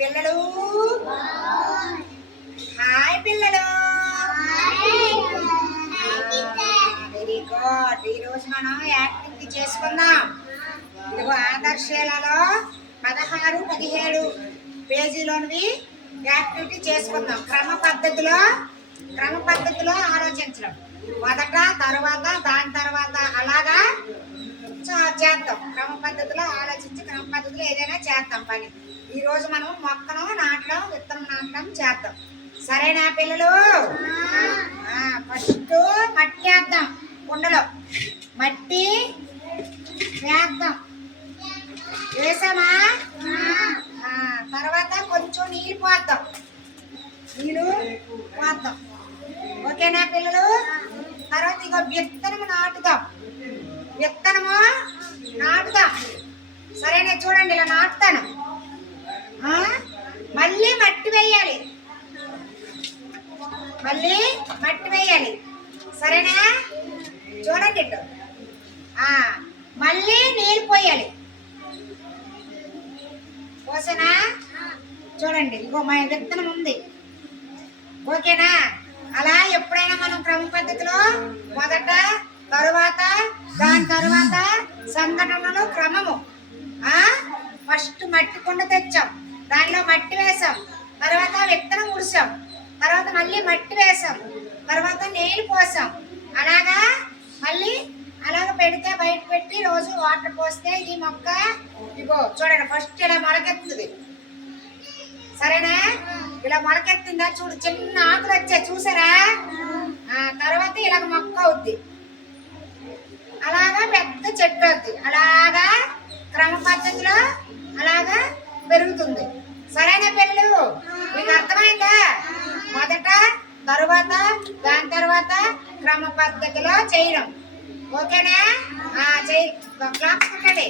పిల్లలు హాయ్ పిల్లలు. Very good. ఈరోజు మనం యాక్టివిటీ చేసుకుందాం. ఇదిగో ఆదర్శాలలో 16, 17 పేజీలోనివి యాక్టివిటీ చేసుకుందాం. క్రమ పద్ధతిలో ఆలోచించడం. మొదట, తర్వాత, దాని తర్వాత అలాగా చేద్దాం. క్రమ పద్ధతిలో ఆలోచించి క్రమ పద్ధతిలో ఏదైనా చేద్దాం పని. ఈరోజు మనం మొక్కను నాటడం, విత్తనం నాటడం చేద్దాం. సరేనా పిల్లలు? ఫస్ట్ మట్టి వేద్దాం. కుండలో మట్టి వేద్దాం. వేసామా? తర్వాత కొంచెం నీళ్ళు పోద్దాం. ఓకేనా పిల్లలు? తర్వాత ఇక విత్తనము నాటుదాం. సరేనా? చూడండి, ఇలా నాటుతాను. మళ్ళీ మట్టి వేయాలి. సరేనా? చూడండి ఇటు. మళ్ళీ నీళ్ళు పోయాలి. పోసేనా? చూడండి, ఇంకో మా విత్తనం ఉంది. ఓకేనా? అలా ఎప్పుడైనా మనం క్రమ పద్ధతిలో మొదట, తరువాత, దాని తరువాత సంఘటనలో క్రమము. ఫస్ట్ మట్టి కుండ తెచ్చాం, దానిలో మట్టి వేసాం, తర్వాత విత్తనం ఉడిసాం, తర్వాత మళ్ళీ మట్టి వేసాం, తర్వాత నీళ్ళు పోసాం. అలాగా మళ్ళీ పెడితే బయట పెట్టి రోజు వాటర్ పోస్తే ఈ మొక్క ఇగో చూడండి ఫస్ట్ ఇలా మొలకెత్తుతుంది. సరేనా? ఇలా మొలకెత్తిందా? చూడు, చిన్న ఆకులు వచ్చాయి, చూసారా? తర్వాత ఇలాగ మొక్క అవుద్ది. అలాగా పెద్ద చెట్టు అవుద్ది. అలాగా క్రమ పద్ధతిలో అలాగా పెరుగుతుంది. సరేనా పిల్లలు? మీకు అర్థమైందా? మొదట, తరువాత, దాని తర్వాత క్రమ పద్ధతిలో చేయడం. ఓకేనా? క్లాప్స్ కొట్టండి.